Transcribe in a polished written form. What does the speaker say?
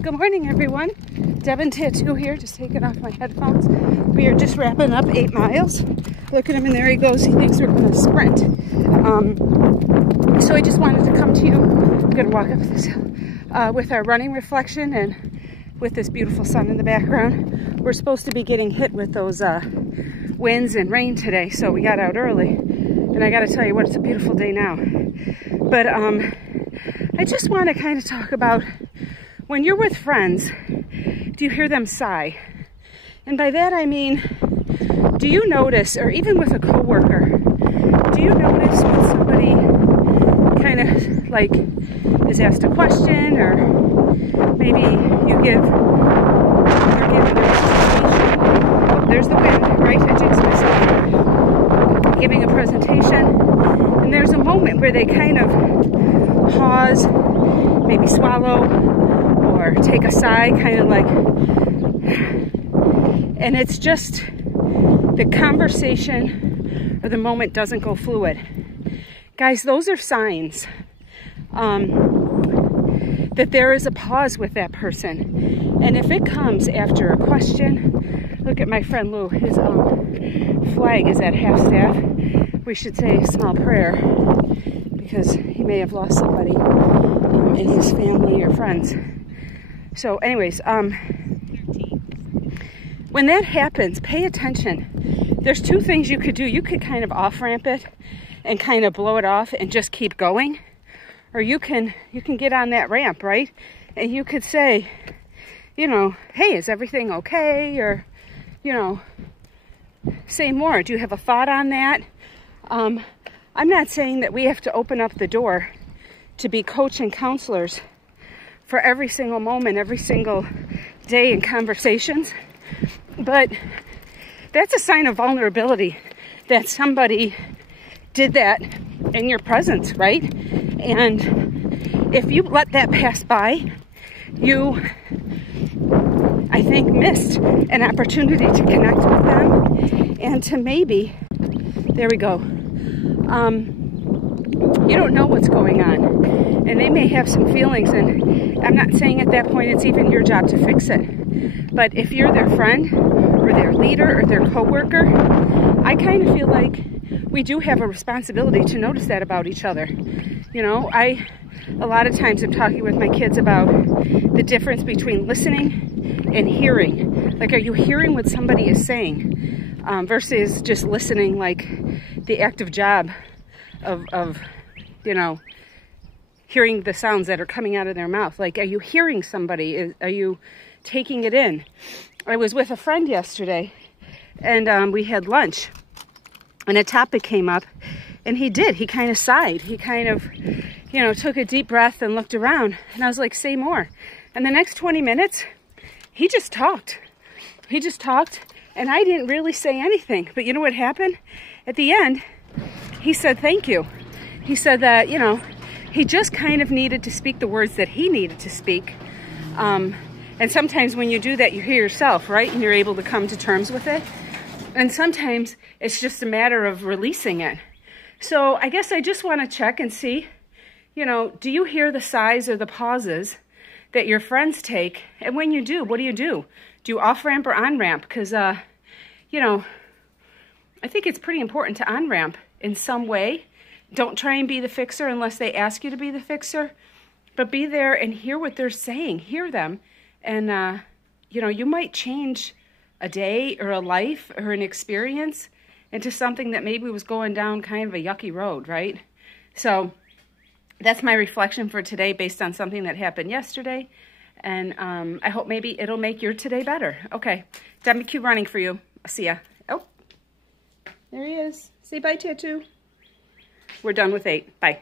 Good morning, everyone. Devin Tattoo here, just taking off my headphones. We are just wrapping up 8 miles. Look at him, and there he goes. He thinks we're going to sprint. So I just wanted to come to you. I'm going to walk up this hill with our running reflection and with this beautiful sun in the background. We're supposed to be getting hit with those winds and rain today, so we got out early. And I got to tell you what, it's a beautiful day now. But I just want to kind of talk about when you're with friends, do you hear them sigh? And by that I mean, do you notice, or even with a coworker, do you notice when somebody kind of like is asked a question, or maybe you give, they're giving a presentation. Oh, there's the wind, right? I jinxed myself. Giving a presentation, and there's a moment where they kind of pause, maybe swallow, or take a sigh, kind of like, and it's just the conversation or the moment doesn't go fluid. Guys, those are signs that there is a pause with that person. And if it comes after a question, look at my friend Lou, his flag is at half staff. We should say a small prayer because he may have lost somebody in his family or friends. So anyways, when that happens, pay attention. There's 2 things you could do. You could kind of off-ramp it and kind of blow it off and just keep going. Or you can get on that ramp, right? And you could say, you know, hey, is everything okay? Or, you know, say more. Do you have a thought on that? I'm not saying that we have to open up the door to be coach and counselors for every single moment, every single day in conversations. But that's a sign of vulnerability that somebody did that in your presence, right? And if you let that pass by, you, I think, missed an opportunity to connect with them and to maybe, there we go, you don't know what's going on. And they may have some feelings, and I'm not saying at that point it's even your job to fix it. But if you're their friend or their leader or their coworker, I kind of feel like we do have a responsibility to notice that about each other. You know, a lot of times I'm talking with my kids about the difference between listening and hearing. Like, are you hearing what somebody is saying versus just listening, like the active job of you know, hearing the sounds that are coming out of their mouth. Like, are you hearing somebody? Are you taking it in? I was with a friend yesterday, and we had lunch, and a topic came up, and he kind of sighed. He kind of, you know, took a deep breath and looked around, and I was like, say more. And the next 20 minutes, he just talked. He just talked, and I didn't really say anything. But you know what happened? At the end, he said, thank you. He said that, you know, he just kind of needed to speak the words that he needed to speak. And sometimes when you do that, you hear yourself, right? And you're able to come to terms with it. And sometimes it's just a matter of releasing it. So I guess I just want to check and see, you know, do you hear the sighs or the pauses that your friends take? And when you do, what do? Do you off-ramp or on-ramp? Because, you know, I think it's pretty important to on-ramp in some way. Don't try and be the fixer unless they ask you to be the fixer. But be there and hear what they're saying. Hear them. And, you know, you might change a day or a life or an experience into something that maybe was going down kind of a yucky road, right? So that's my reflection for today based on something that happened yesterday. And I hope maybe it'll make your today better. Okay. WQ running for you. I'll see ya. Oh, there he is. Say bye, Tattoo. We're done with 8. Bye.